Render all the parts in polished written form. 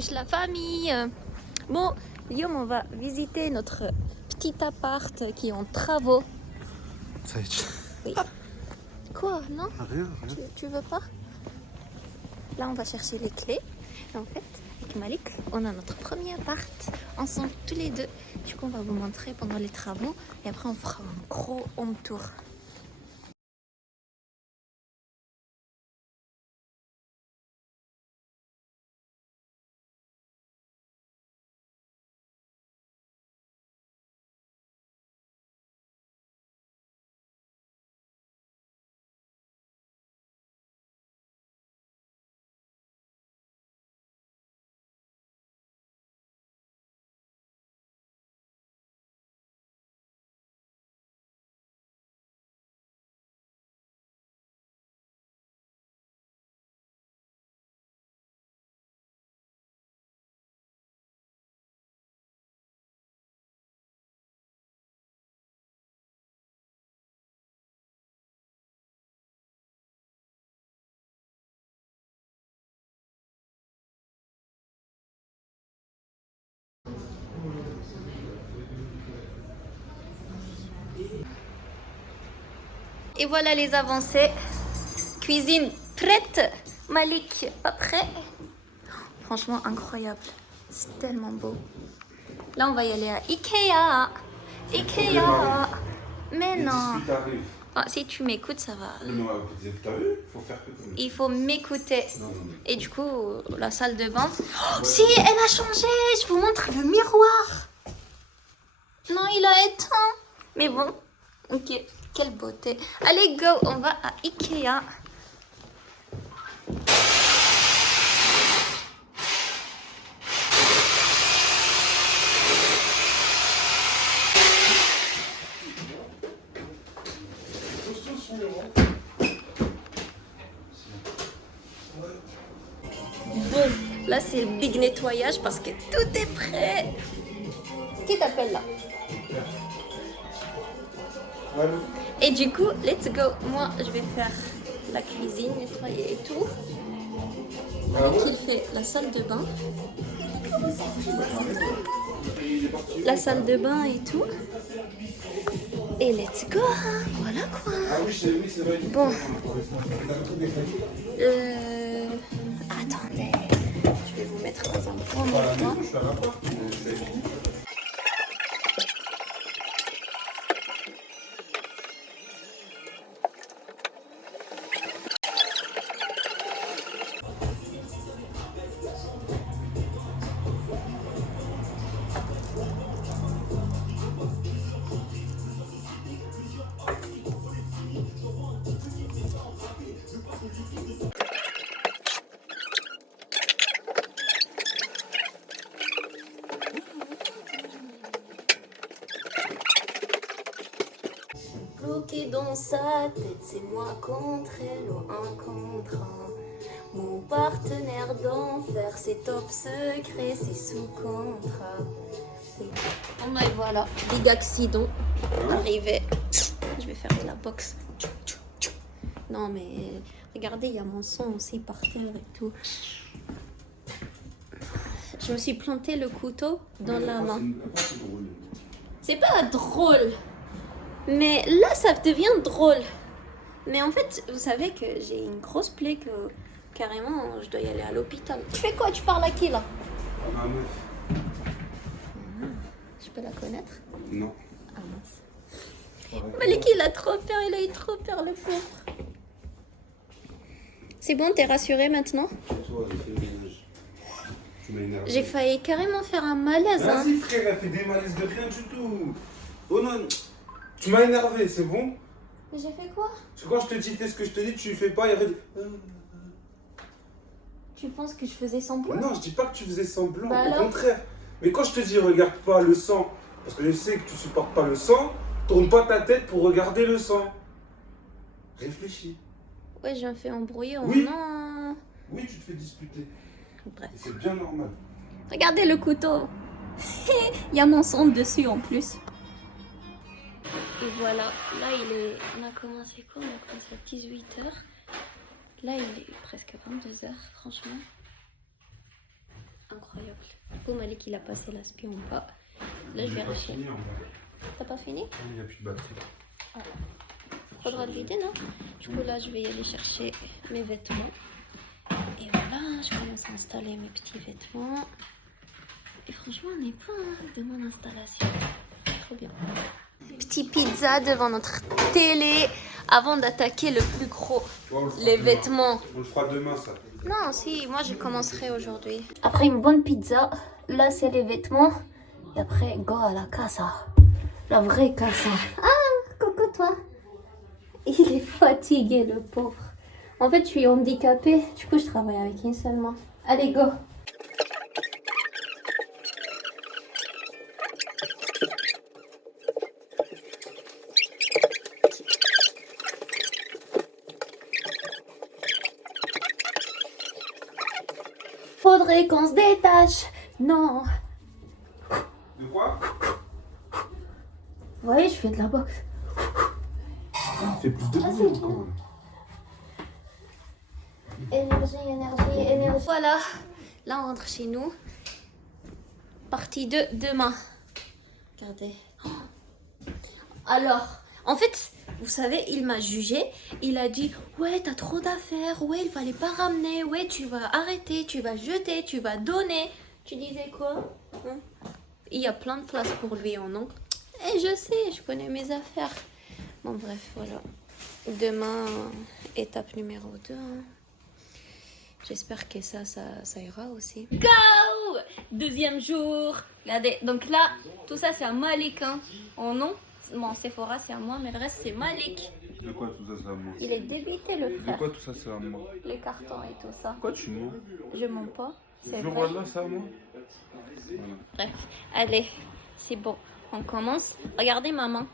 wesh la famille. Bon, Guillaume, on va visiter notre petit appart qui est en travaux. Ça y est. Oui. Quoi, non? Rien. Tu veux pas? Là, on va chercher les clés. Et en fait, avec Malik, on a notre premier appart ensemble, tous les deux. Du coup, on va vous montrer pendant les travaux. Et après, on fera un gros home tour. Et voilà les avancées. Cuisine prête. Malik, pas prêt. Franchement, incroyable. C'est tellement beau. Là, on va y aller à Ikea. Ikea. Mais non. Ah, si tu m'écoutes, ça va. T'as vu? Faut faire que comme ça. Il faut m'écouter. Non. Et du coup, la salle de bain. Oh, si, elle a changé. Je vous montre le miroir. Non, il a éteint. Mais bon, ok. Quelle beauté. Allez, go. On va à Ikea. Bon, là c'est le big nettoyage parce que tout est prêt. Qui t'appelle là? Et du coup, let's go. Moi, je vais faire la cuisine, nettoyer et tout. Malik, il fait la salle de bain. La salle de bain et tout. Et let's go. Voilà quoi. Bon. Attendez. Je vais vous mettre dans un bon endroit. Bloqué dans sa tête, c'est moi contre elle ou un contre un. Mon partenaire d'enfer, c'est top secret, c'est sous contrat. Bon ben voilà, big accident arrivé. Je vais faire de la boxe. Non mais regardez, il y a mon sang aussi par terre et tout. Je me suis planté le couteau dans la main. C'est pas drôle. Mais là, ça devient drôle. Mais en fait, vous savez que j'ai une grosse plaie que carrément, je dois y aller à l'hôpital. Tu fais quoi? Tu parles à qui là? Ma meuf. Je peux la connaître? Non. Ah mince. Malik, il a trop peur, il a eu trop peur, le pauvre. C'est bon, t'es rassuré maintenant? Toi, tu m'as énervé. J'ai failli carrément faire un malaise. Hein. Vas-y frère, elle fait des malaises de rien du tout. Oh non, tu m'as énervé, c'est bon? Mais j'ai fait quoi? Parce que quand je te dis fais ce que je te dis, tu fais pas, il y avait... Tu penses que je faisais semblant? Non, je dis pas que tu faisais semblant, Bah au alors? contraire. Mais quand je te dis regarde pas le sang, parce que je sais que tu supportes pas le sang, tourne pas ta tête pour regarder le sang. Réfléchis. Ouais, je me fais embrouiller. Oui. Non. Oui, tu te fais disputer. Bref. Et c'est bien normal. Regardez le couteau. Il y a mon sang dessus en plus. Et voilà, là on a commencé quoi? On a commencé à 18h. Là il est presque 22h, franchement. Incroyable. incroyable. Du coup, Malik, il a passé l'aspi en bas. Là, je vais racheter. T'as pas fini? Il n'y a plus de batterie. Ah. Faudra le vider, non? Du coup, là, je vais y aller chercher mes vêtements. Et voilà, je commence à installer mes petits vêtements. Et franchement, on n'est pas de mon installation. Trop bien. Petit pizza devant notre télé avant d'attaquer le plus gros, les vêtements. On le fera demain, ça. Non, si, moi je commencerai aujourd'hui. Après une bonne pizza, là c'est les vêtements. Et après, go à la casa. La vraie casa. Ah, coucou toi. Il est fatigué, le pauvre. En fait, je suis handicapée. Du coup, je travaille avec une seule main. Allez, go. Faudrait qu'on se détache. Non. De quoi? Vous voyez, je fais de la boxe. Fais plus de bruit encore. Énergie, énergie, énergie. Voilà. Là, on rentre chez nous. Partie 2 demain. Regardez. Alors, en fait, vous savez, il m'a jugé. Il a dit, ouais, t'as trop d'affaires. Ouais, il fallait pas ramener. Ouais, tu vas arrêter, tu vas jeter, tu vas donner. Tu disais quoi? Il y a plein de place pour lui en oncle. Et je sais, je connais mes affaires. Bon, bref, voilà. Demain, étape numéro 2. J'espère que ça ira aussi. Go! Deuxième jour. Regardez, donc là, tout ça c'est à Malik. Hein. Oh non, bon, Sephora c'est à moi, mais le reste c'est Malik. De quoi tout ça, c'est à moi? Il est débité le De frère. quoi tout ça, c'est à moi? Les cartons et tout ça. Pourquoi tu mens? Je mens pas. C'est Je vrai. vois là, c'est à moi. Bref, allez, c'est bon. On commence. Regardez ma main.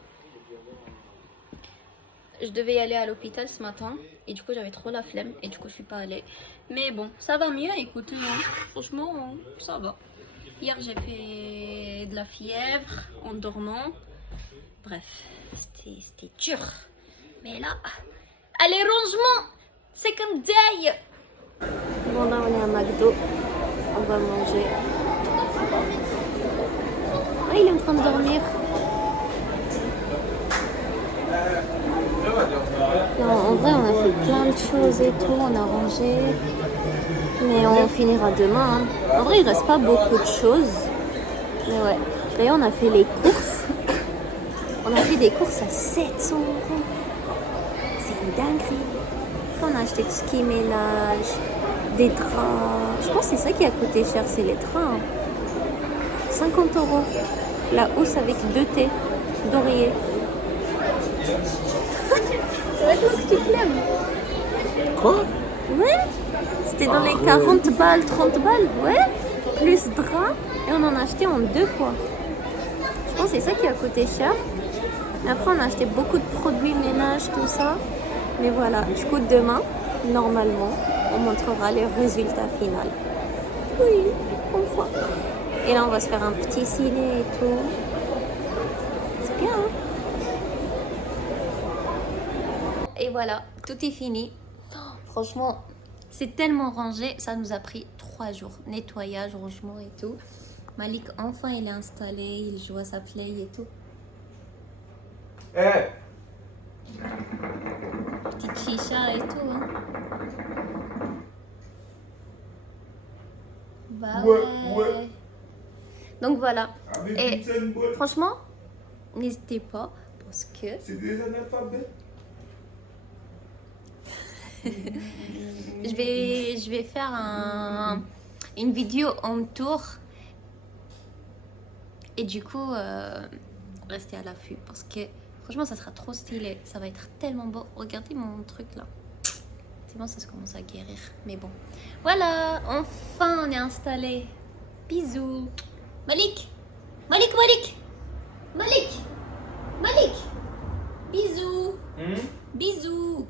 Je devais y aller à l'hôpital ce matin et du coup j'avais trop la flemme et du coup je suis pas allée. Mais bon, ça va mieux, écoutez, hein. Franchement, ça va. Hier j'ai fait de la fièvre en dormant. Bref, c'était dur. Mais là, allez rangement, second day. Bon là on est à McDo, on va manger. Ah il est en train de dormir. Non, en vrai, on a fait plein de choses et tout, on a rangé. Mais on finira demain. Hein. En vrai, il reste pas beaucoup de choses. Mais ouais. D'ailleurs, on a fait les courses. On a fait des courses à 700 €. C'est une dinguerie. Après, on a acheté tout ce qui est ménage, des draps. Je pense que c'est ça qui a coûté cher, c'est les draps. Hein. 50 €. La housse avec 2 thés d'oreiller. C'est vrai que tu flemme. Quoi? Ouais. C'était dans les 40 balles, 30 balles. Ouais. Plus drap. Et on en a acheté en 2 fois. Je pense que c'est ça qui a coûté cher. Mais après, on a acheté beaucoup de produits ménage, tout ça. Mais voilà. Du coup, demain, normalement, on montrera les résultats finaux. Oui, enfin. Et là, on va se faire un petit ciné et tout. C'est bien, hein? Et voilà, tout est fini. Oh, franchement, c'est tellement rangé. Ça nous a pris 3 jours. Nettoyage, rangement et tout. Malik, enfin, il est installé. Il joue à sa play et tout. Eh! Petite chicha et tout. Hein. Bah ouais. Donc voilà. Et franchement, n'hésitez pas parce que... C'est des analphabètes. je vais faire une vidéo en tour et du coup restez à l'affût parce que franchement ça sera trop stylé, ça va être tellement beau. Regardez mon truc là, c'est bon, ça se commence à guérir, mais bon voilà, enfin on est installé. Bisous Malik, Malik, Malik, Malik, Malik, bisous, bisous.